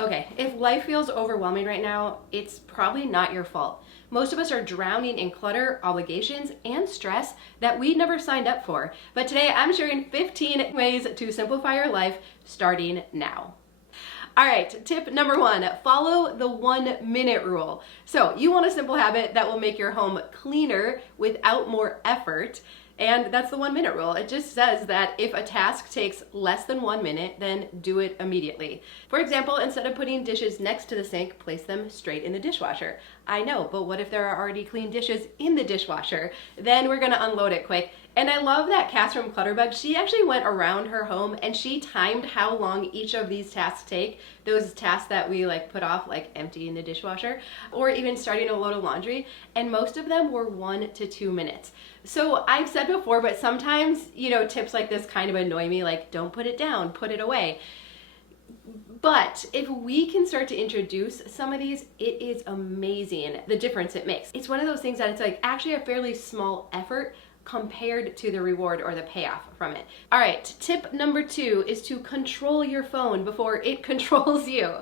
Okay, if life feels overwhelming right now, it's probably not your fault. Most of us are drowning in clutter, obligations, and stress that we never signed up for. But today I'm sharing 15 ways to simplify your life starting now. All right, tip number 1, follow the 1-minute rule. So you want a simple habit that will make your home cleaner without more effort. And that's the 1-minute rule. It just says that if a task takes less than 1 minute, then do it immediately. For example, instead of putting dishes next to the sink, place them straight in the dishwasher. I know, but what if there are already clean dishes in the dishwasher? Then we're gonna unload it quick. And I love that Cass from Clutterbug, she actually went around her home and she timed how long each of these tasks take. Those tasks that we put off, like emptying the dishwasher or even starting a load of laundry. And most of them were 1 to 2 minutes. So I've said before, but sometimes, tips like this kind of annoy me, like don't put it down, put it away. But if we can start to introduce some of these, it is amazing the difference it makes. It's one of those things that it's actually a fairly small effort compared to the reward or the payoff from it. All right, tip number 2 is to control your phone before it controls you.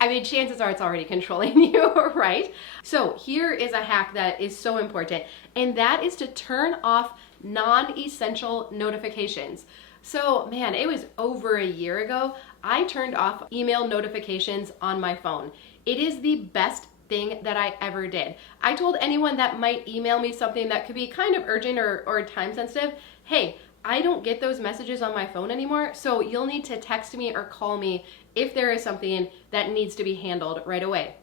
I mean, chances are it's already controlling you, right? So here is a hack that is so important, and that is to turn off non-essential notifications. So man, it was over a year ago, I turned off email notifications on my phone. It is the best thing that I ever did. I told anyone that might email me something that could be kind of urgent or time sensitive, hey, I don't get those messages on my phone anymore, so you'll need to text me or call me if there is something that needs to be handled right away.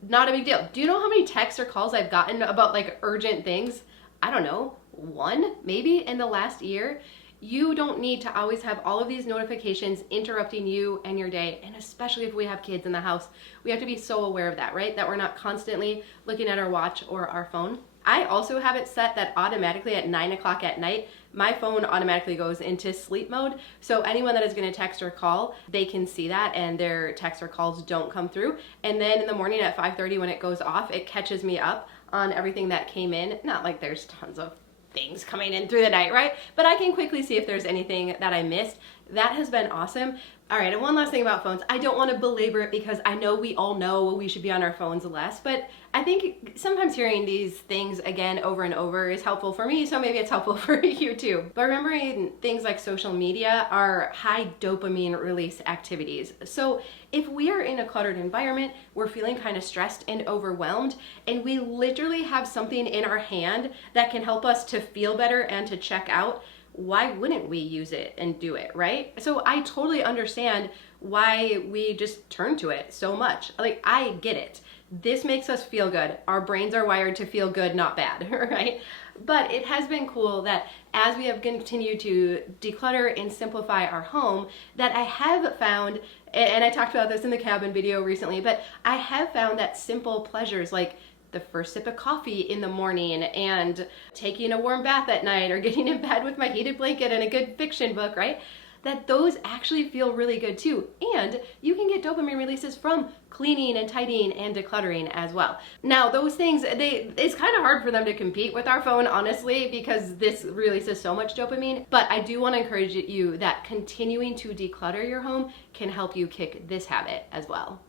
Not a big deal. Do you know how many texts or calls I've gotten about urgent things? I don't know, 1 maybe in the last year. You don't need to always have all of these notifications interrupting you and your day, and especially if we have kids in the house, we have to be so aware of that, right? That we're not constantly looking at our watch or our phone. I also have it set that automatically at 9 o'clock at night, my phone automatically goes into sleep mode. So anyone that is going to text or call, they can see that and their texts or calls don't come through. And then in the morning at 5:30 when it goes off, it catches me up on everything that came in. Not like there's tons of things coming in through the night, right? But I can quickly see if there's anything that I missed. That has been awesome. All right, and one last thing about phones. I don't want to belabor it because I know we all know we should be on our phones less, but I think sometimes hearing these things again over and over is helpful for me, so maybe it's helpful for you too. But remembering things like social media are high dopamine release activities. So if we are in a cluttered environment, we're feeling kind of stressed and overwhelmed, and we literally have something in our hand that can help us to feel better and to check out, why wouldn't we use it and do it, right? So I totally understand why we just turn to it so much. I get it. This makes us feel good. Our brains are wired to feel good, not bad, right? But it has been cool that as we have continued to declutter and simplify our home, that I have found, and I talked about this in the cabin video recently, but I have found that simple pleasures like the first sip of coffee in the morning and taking a warm bath at night or getting in bed with my heated blanket and a good fiction book, right? That those actually feel really good too. And you can get dopamine releases from cleaning and tidying and decluttering as well. Now those things, it's kind of hard for them to compete with our phone, honestly, because this releases so much dopamine. But I do want to encourage you that continuing to declutter your home can help you kick this habit as well.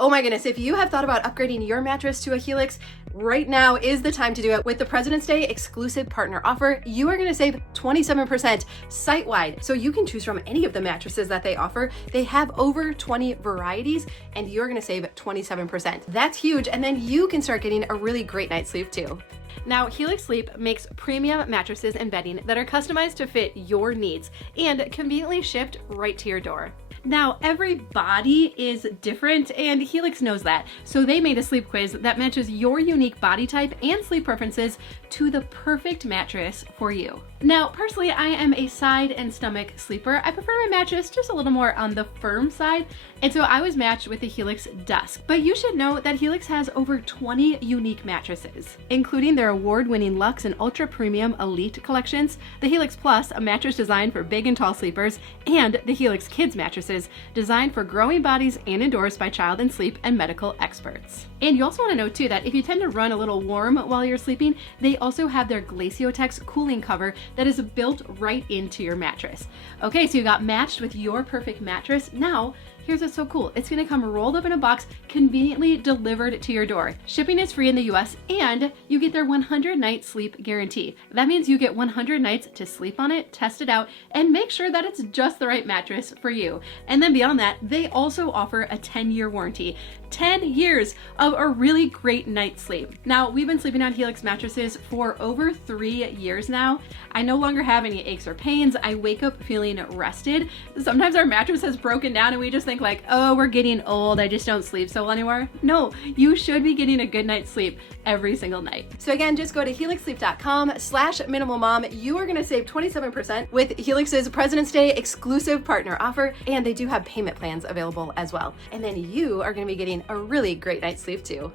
Oh my goodness, if you have thought about upgrading your mattress to a Helix, right now is the time to do it. With the President's Day exclusive partner offer, you are going to save 27% site-wide. So you can choose from any of the mattresses that they offer. They have over 20 varieties and you're going to save 27%. That's huge. And then you can start getting a really great night's sleep too. Now, Helix Sleep makes premium mattresses and bedding that are customized to fit your needs and conveniently shipped right to your door. Now, every body is different and Helix knows that, so they made a sleep quiz that matches your unique body type and sleep preferences to the perfect mattress for you. Now, personally, I am a side and stomach sleeper. I prefer my mattress just a little more on the firm side, and so I was matched with the Helix Dusk. But you should know that Helix has over 20 unique mattresses, including their award-winning Luxe and Ultra Premium Elite collections, the Helix Plus, a mattress designed for big and tall sleepers, and the Helix Kids mattresses, designed for growing bodies and endorsed by child and sleep and medical experts. And you also want to know too that if you tend to run a little warm while you're sleeping, they also have their Glaciotex cooling cover that is built right into your mattress. Okay, so you got matched with your perfect mattress. Now, here's what's so cool. It's gonna come rolled up in a box, conveniently delivered to your door. Shipping is free in the US, and you get their 100-night sleep guarantee. That means you get 100 nights to sleep on it, test it out, and make sure that it's just the right mattress for you. And then beyond that, they also offer a 10-year warranty. 10 years of a really great night's sleep. Now, we've been sleeping on Helix mattresses for over 3 years now. I no longer have any aches or pains. I wake up feeling rested. Sometimes our mattress has broken down and we just think like, oh, we're getting old, I just don't sleep so well anymore. No, you should be getting a good night's sleep every single night. So again, just go to helixsleep.com/minimalmom. You are gonna save 27% with Helix's President's Day exclusive partner offer, and they do have payment plans available as well. And then you are gonna be getting a really great night's sleep too.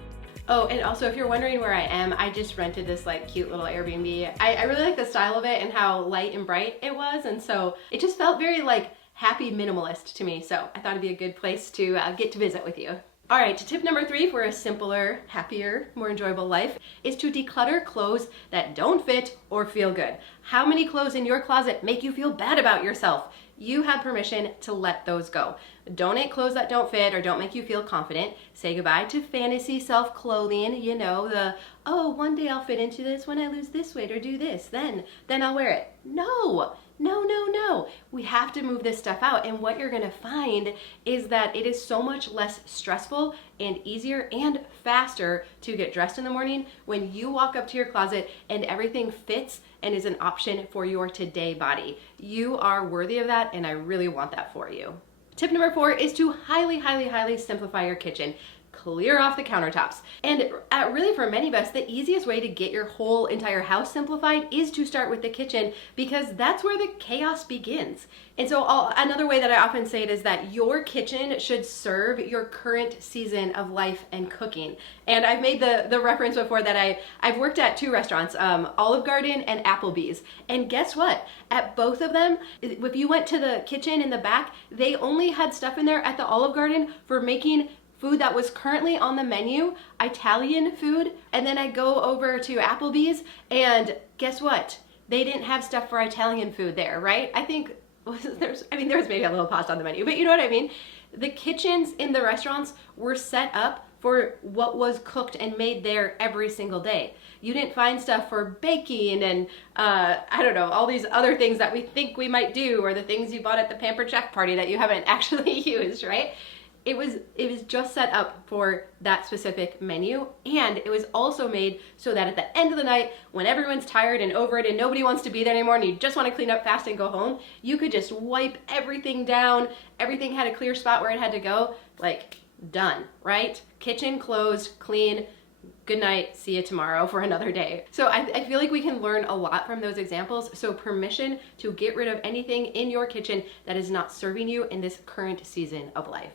Oh, and also if you're wondering where I am, I just rented this like cute little Airbnb. I really like the style of it and how light and bright it was, and so it just felt very like happy minimalist to me, so I thought it'd be a good place to get to visit with you. All right, tip number 3 for a simpler, happier, more enjoyable life is to declutter clothes that don't fit or feel good. How many clothes in your closet make you feel bad about yourself? You have permission to let those go. Donate clothes that don't fit or don't make you feel confident. Say goodbye to fantasy self-clothing, you know, the, oh, one day I'll fit into this when I lose this weight or do this, then I'll wear it. No. We have to move this stuff out, and what you're gonna find is that it is so much less stressful and easier and faster to get dressed in the morning when you walk up to your closet and everything fits and is an option for your today body. You are worthy of that, and I really want that for you. Tip number 4 is to highly simplify your kitchen. Clear off the countertops. And really for many of us, the easiest way to get your whole entire house simplified is to start with the kitchen, because that's where the chaos begins. And so another way that I often say it is that your kitchen should serve your current season of life and cooking. And I've made the reference before that I've worked at 2 restaurants, Olive Garden and Applebee's. And guess what? At both of them, if you went to the kitchen in the back, they only had stuff in there at the Olive Garden for making food that was currently on the menu, Italian food, and then I go over to Applebee's and guess what? They didn't have stuff for Italian food there, right? I think there was maybe a little pasta on the menu, but you know what I mean? The kitchens in the restaurants were set up for what was cooked and made there every single day. You didn't find stuff for baking and I don't know, all these other things that we think we might do, or the things you bought at the Pampered Chef party that you haven't actually used, right? It was just set up for that specific menu, and it was also made so that at the end of the night, when everyone's tired and over it and nobody wants to be there anymore and you just want to clean up fast and go home, you could just wipe everything down. Everything had a clear spot where it had to go, like done, right? Kitchen closed, clean, good night, see you tomorrow for another day. So I feel like we can learn a lot from those examples. So permission to get rid of anything in your kitchen that is not serving you in this current season of life.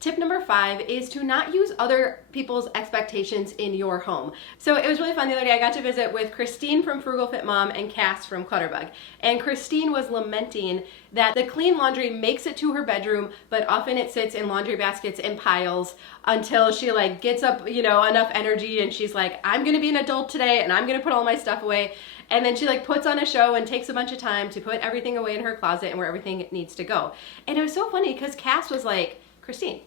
Tip number 5 is to not use other people's expectations in your home. So it was really fun the other day. I got to visit with Christine from Frugal Fit Mom and Cass from Clutterbug. And Christine was lamenting that the clean laundry makes it to her bedroom, but often it sits in laundry baskets and piles until she like gets up, you know, enough energy and she's like, I'm gonna be an adult today and I'm gonna put all my stuff away. And then she like puts on a show and takes a bunch of time to put everything away in her closet and where everything needs to go. And it was so funny because Cass was like, Christine,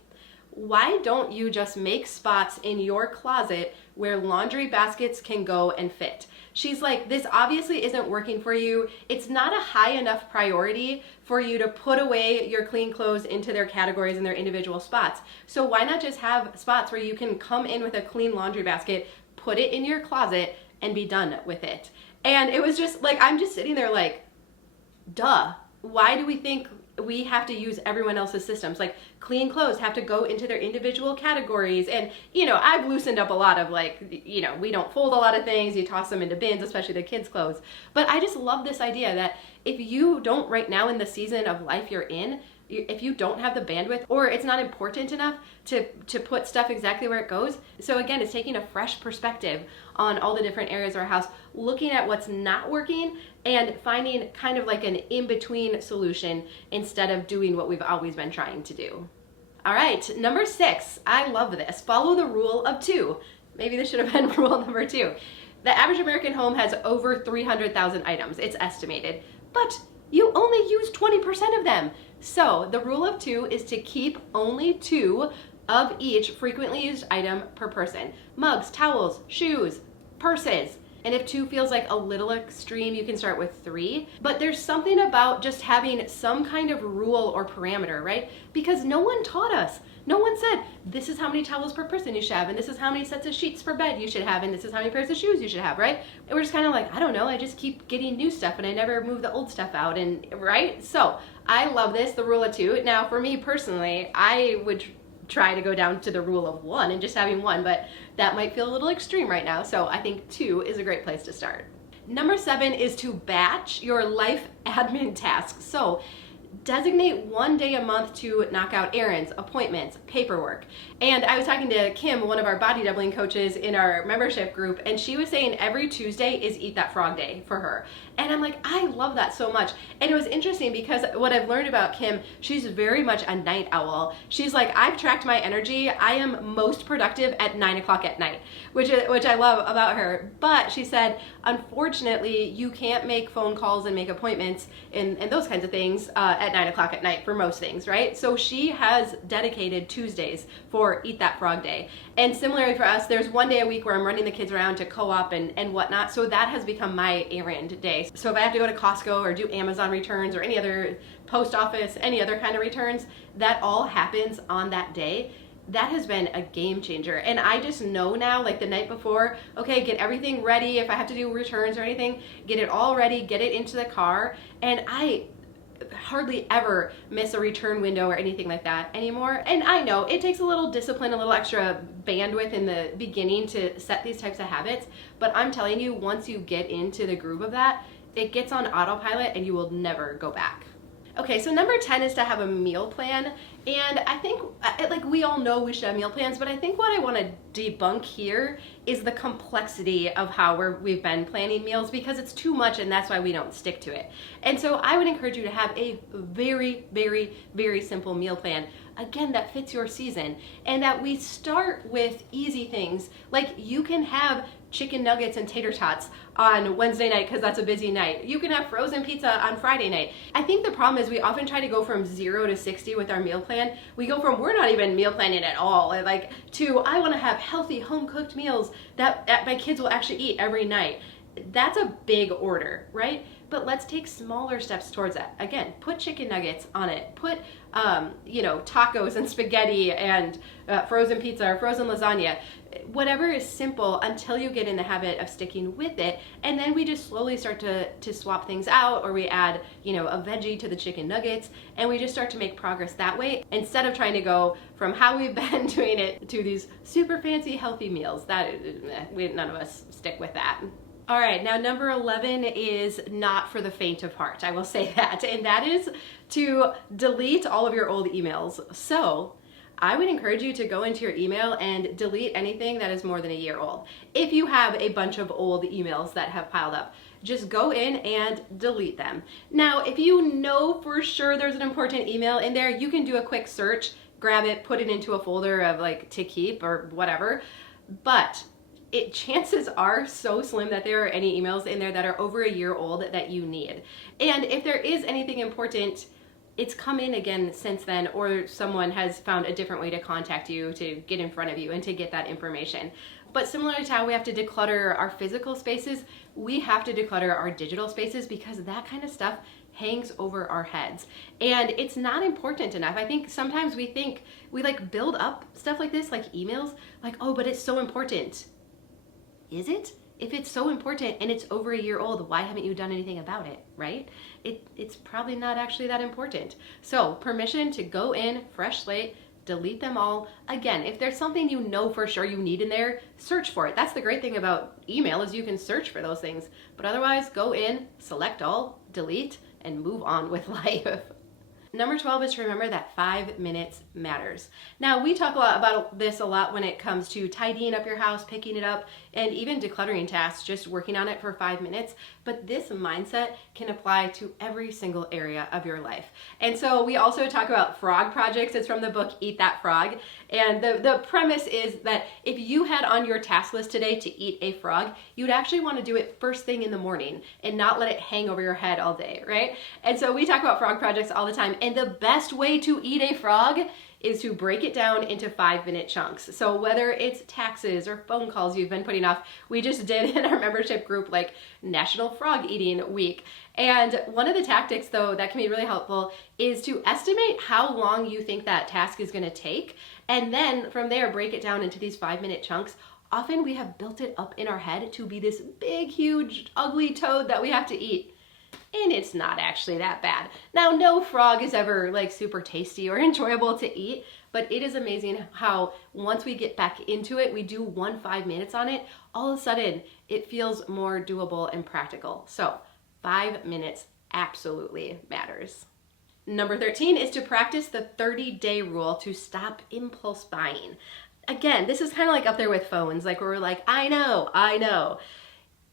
why don't you just make spots in your closet where laundry baskets can go and fit? She's like, this obviously isn't working for you. It's not a high enough priority for you to put away your clean clothes into their categories and their individual spots. So why not just have spots where you can come in with a clean laundry basket, put it in your closet, and be done with it? And it was just like, I'm just sitting there like, duh. Why do we think we have to use everyone else's systems? Like, clean clothes have to go into their individual categories. And, you know, I've loosened up a lot of like, you know, we don't fold a lot of things, you toss them into bins, especially the kids' clothes. But I just love this idea that if you don't right now in the season of life you're in, if you don't have the bandwidth or it's not important enough to put stuff exactly where it goes. So again, it's taking a fresh perspective on all the different areas of our house, looking at what's not working and finding kind of like an in-between solution instead of doing what we've always been trying to do. All right, number 6, I love this. Follow the rule of 2. Maybe this should have been rule number 2. The average American home has over 300,000 items, it's estimated, but you only use 20% of them. So the rule of 2 is to keep only 2 of each frequently used item per person. Mugs, towels, shoes, purses. And if 2 feels like a little extreme, you can start with 3. But there's something about just having some kind of rule or parameter, right? Because no one taught us. No one said, this is how many towels per person you should have, and this is how many sets of sheets per bed you should have, and this is how many pairs of shoes you should have, right? And we're just kind of like, I don't know, I just keep getting new stuff and I never move the old stuff out, and right? So I love this, the rule of 2. Now for me personally, I would try to go down to the rule of 1 and just having 1, but that might feel a little extreme right now. So I think 2 is a great place to start. Number 7 is to batch your life admin tasks. So designate 1 day a month to knock out errands, appointments, paperwork. And I was talking to Kim, one of our body doubling coaches in our membership group, and she was saying every Tuesday is Eat That Frog Day for her. And I'm like, I love that so much. And it was interesting because what I've learned about Kim, she's very much a night owl. She's like, I've tracked my energy. I am most productive at 9 o'clock at night, which I love about her. But she said, unfortunately, you can't make phone calls and make appointments and those kinds of things at 9 o'clock at night for most things, right? So she has dedicated Tuesdays for Eat That Frog Day. And similarly for us, there's 1 day a week where I'm running the kids around to co-op and whatnot. So that has become my errand day. So if I have to go to Costco or do Amazon returns or any other post office, any other kind of returns, that all happens on that day. That has been a game changer. And I just know now, like the night before, okay, get everything ready. If I have to do returns or anything, get it all ready, get it into the car. And I hardly ever miss a return window or anything like that anymore. And I know it takes a little discipline, a little extra bandwidth in the beginning to set these types of habits. But I'm telling you, once you get into the groove of that, it gets on autopilot and you will never go back. Okay, so number 10 is to have a meal plan. And I think, like, we all know we should have meal plans, but I think what I want to debunk here is the complexity of how we've been planning meals, because it's too much and that's why we don't stick to it. And so I would encourage you to have a very, very, very simple meal plan, again, that fits your season, and that we start with easy things. Like, you can have chicken nuggets and tater tots on Wednesday night because that's a busy night. You can have frozen pizza on Friday night. I think the problem is we often try to go from 0 to 60 with our meal plan. We go from we're not even meal planning at all, like, to I want to have healthy home cooked meals that my kids will actually eat every night. That's a big order, right? But let's take smaller steps towards that. Again, put chicken nuggets on it. Put, tacos and spaghetti and frozen pizza or frozen lasagna. Whatever is simple until you get in the habit of sticking with it. And then we just slowly start to swap things out, or we add, a veggie to the chicken nuggets, and we just start to make progress that way instead of trying to go from how we've been doing it to these super fancy healthy meals. None of us stick with that. All right, now number 11 is not for the faint of heart, I will say that, and that is to delete all of your old emails. So I would encourage you to go into your email and delete anything that is more than a year old. If you have a bunch of old emails that have piled up, just go in and delete them. Now, if you know for sure there's an important email in there, you can do a quick search, grab it, put it into a folder of like to keep or whatever, but chances are so slim that there are any emails in there that are over a year old that you need. And if there is anything important, it's come in again since then, or someone has found a different way to contact you, to get in front of you and to get that information. But similar to how we have to declutter our physical spaces, we have to declutter our digital spaces, because that kind of stuff hangs over our heads and it's not important enough. I think sometimes we think we like build up stuff like this, like emails, like, oh, but it's so important. Is it? If it's so important and it's over a year old, why haven't you done anything about it, right? It's probably not actually that important. So permission to go in, fresh slate, delete them all. Again, if there's something you know for sure you need in there, search for it. That's the great thing about email, is you can search for those things. But otherwise, go in, select all, delete, and move on with life. Number 12 is to remember that 5 minutes matters. Now, we talk about this a lot when it comes to tidying up your house, picking it up, and even decluttering tasks, just working on it for 5 minutes. But this mindset can apply to every single area of your life. And so we also talk about frog projects. It's from the book Eat That Frog. And the premise is that if you had on your task list today to eat a frog, you'd actually want to do it first thing in the morning and not let it hang over your head all day, right? And so we talk about frog projects all the time. And the best way to eat a frog is to break it down into 5-minute chunks. So whether it's taxes or phone calls you've been putting off, we just did in our membership group like National Frog Eating Week. And one of the tactics though that can be really helpful is to estimate how long you think that task is gonna take. And then from there, break it down into these 5-minute chunks. Often we have built it up in our head to be this big, huge, ugly toad that we have to eat. And it's not actually that bad. Now, no frog is ever like super tasty or enjoyable to eat, but it is amazing how once we get back into it, we do 5 minutes on it, all of a sudden it feels more doable and practical. So 5 minutes absolutely matters. Number 13 is to practice the 30-day rule to stop impulse buying. Again, this is kind of like up there with phones, like where we're like, I know.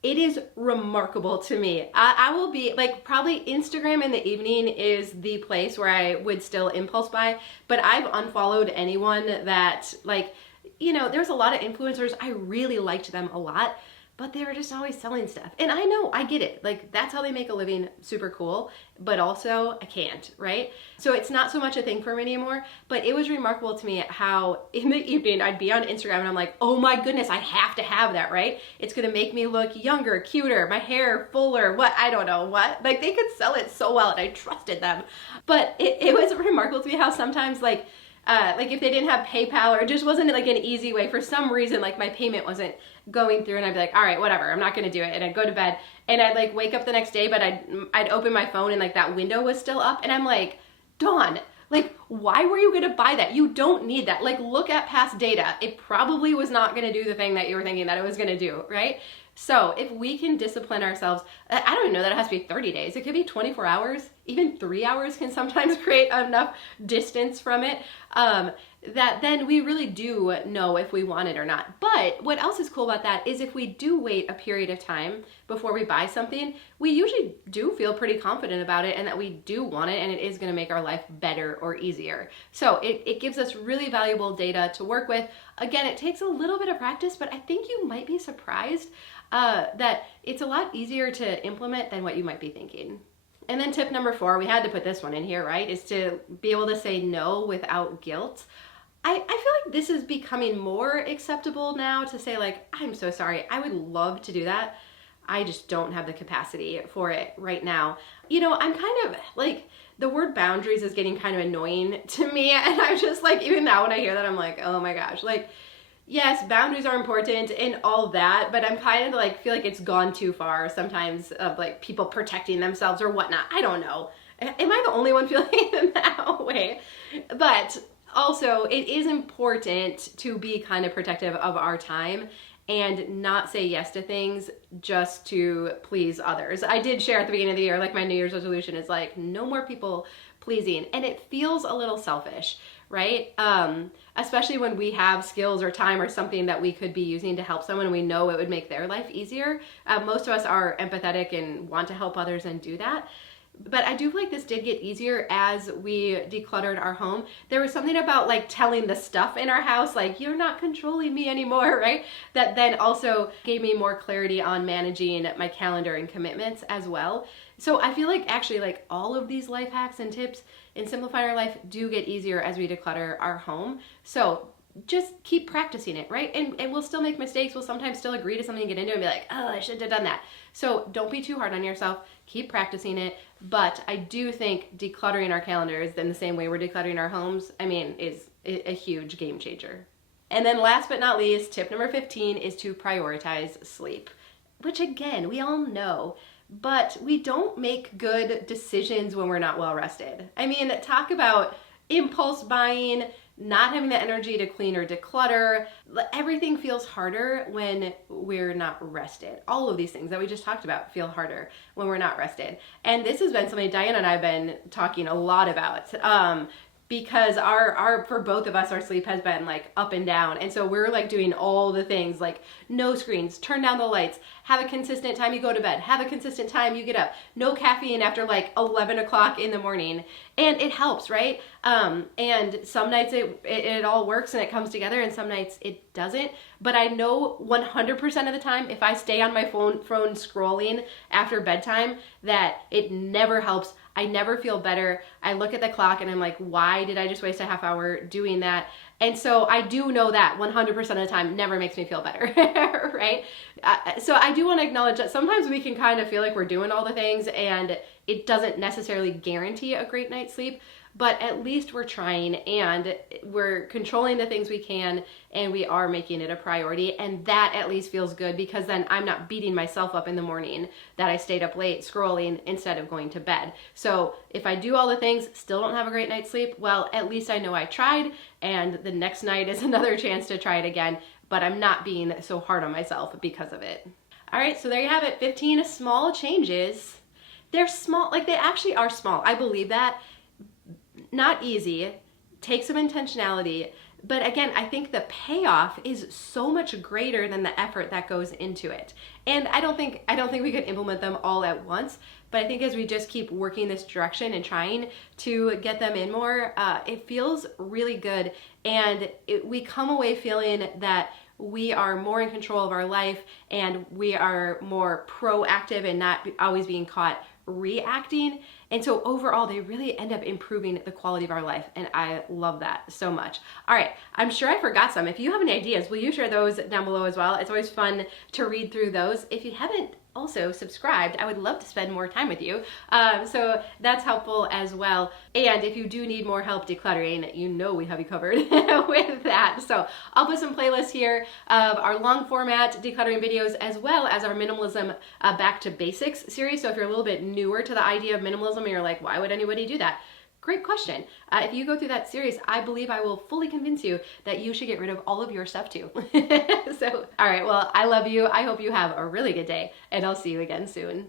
It is remarkable to me. I will be like, probably Instagram in the evening is the place where I would still impulse buy, but I've unfollowed anyone that like, you know, there's a lot of influencers. I really liked them a lot, but they were just always selling stuff. And I know, I get it. Like that's how they make a living, super cool, but also I can't, right? So it's not so much a thing for me anymore, but it was remarkable to me how in the evening I'd be on Instagram and I'm like, oh my goodness, I have to have that, right? It's gonna make me look younger, cuter, my hair fuller, what, I don't know what. Like they could sell it so well and I trusted them. But it was remarkable to me how sometimes like if they didn't have PayPal or it just wasn't like an easy way for some reason, like my payment wasn't going through and I'd be like, all right, whatever, I'm not gonna do it. And I'd go to bed and I'd like wake up the next day, but I'd open my phone and like that window was still up and I'm like, Dawn, like why were you gonna buy that? You don't need that. Like look at past data. It probably was not gonna do the thing that you were thinking that it was gonna do, right? So if we can discipline ourselves, I don't even know that it has to be 30 days. It could be 24 hours, even 3 hours can sometimes create enough distance from it that then we really do know if we want it or not. But what else is cool about that is if we do wait a period of time before we buy something, we usually do feel pretty confident about it and that we do want it and it is gonna make our life better or easier. So it gives us really valuable data to work with. Again, it takes a little bit of practice, but I think you might be surprised that it's a lot easier to implement than what you might be thinking. And then tip number 4, we had to put this one in here, right? Is to be able to say no without guilt. I feel like this is becoming more acceptable now to say like, I'm so sorry, I would love to do that. I just don't have the capacity for it right now. You know, I'm kind of like, the word boundaries is getting kind of annoying to me. And I'm just like, even now when I hear that, I'm like, oh my gosh, like, yes, boundaries are important and all that, but I'm kind of like, feel like it's gone too far sometimes of like people protecting themselves or whatnot. I don't know. Am I the only one feeling that way? But also, it is important to be kind of protective of our time and not say yes to things just to please others. I did share at the beginning of the year, like my New Year's resolution is like, no more people pleasing. And it feels a little selfish, right? Especially when we have skills or time or something that we could be using to help someone, we know it would make their life easier. Most of us are empathetic and want to help others and do that. But I do feel like this did get easier as we decluttered our home. There was something about like telling the stuff in our house, like you're not controlling me anymore, right? That then also gave me more clarity on managing my calendar and commitments as well. So I feel like actually like all of these life hacks and tips in simplifying our life do get easier as we declutter our home. So just keep practicing it, right? And we'll still make mistakes. We'll sometimes still agree to something and get into it and be like, oh, I should have done that. So don't be too hard on yourself. Keep practicing it. But I do think decluttering our calendars in the same way we're decluttering our homes, I mean, is a huge game changer. And then last but not least, tip number 15 is to prioritize sleep, which again, we all know, but we don't make good decisions when we're not well rested. I mean, talk about impulse buying, not having the energy to clean or declutter. Everything feels harder when we're not rested. All of these things that we just talked about feel harder when we're not rested. And this has been something Diana and I have been talking a lot about. Because our for both of us, our sleep has been like up and down. And so we're like doing all the things like no screens, turn down the lights, have a consistent time you go to bed, have a consistent time you get up, no caffeine after like 11 o'clock in the morning. And it helps, right? And some nights it all works and it comes together and some nights it doesn't. But I know 100% of the time, if I stay on my phone scrolling after bedtime, that it never helps. I never feel better. I look at the clock and I'm like, why did I just waste a half hour doing that? And so I do know that 100% of the time never makes me feel better, right? So I do want to acknowledge that sometimes we can kind of feel like we're doing all the things and it doesn't necessarily guarantee a great night's sleep, but at least we're trying and we're controlling the things we can and we are making it a priority, and that at least feels good because then I'm not beating myself up in the morning that I stayed up late scrolling instead of going to bed. So if I do all the things, still don't have a great night's sleep, well, at least I know I tried and the next night is another chance to try it again, but I'm not being so hard on myself because of it. All right, so there you have it, 15 small changes. They're small, like they actually are small. I believe that. Not easy, take some intentionality, but again, I think the payoff is so much greater than the effort that goes into it. And I don't think we could implement them all at once, but I think as we just keep working this direction and trying to get them in more, it feels really good, and we come away feeling that we are more in control of our life and we are more proactive and not always being caught reacting. And so overall, they really end up improving the quality of our life. And I love that so much. All right, I'm sure I forgot some. If you have any ideas, will you share those down below as well? It's always fun to read through those. If you haven't also subscribed, I would love to spend more time with you. So that's helpful as well. And if you do need more help decluttering, you know we have you covered with that. So I'll put some playlists here of our long format decluttering videos as well as our minimalism back to basics series. So if you're a little bit newer to the idea of minimalism and you're like, why would anybody do that? Great question. If you go through that series, I believe I will fully convince you that you should get rid of all of your stuff too. So, all right, well, I love you. I hope you have a really good day, and I'll see you again soon.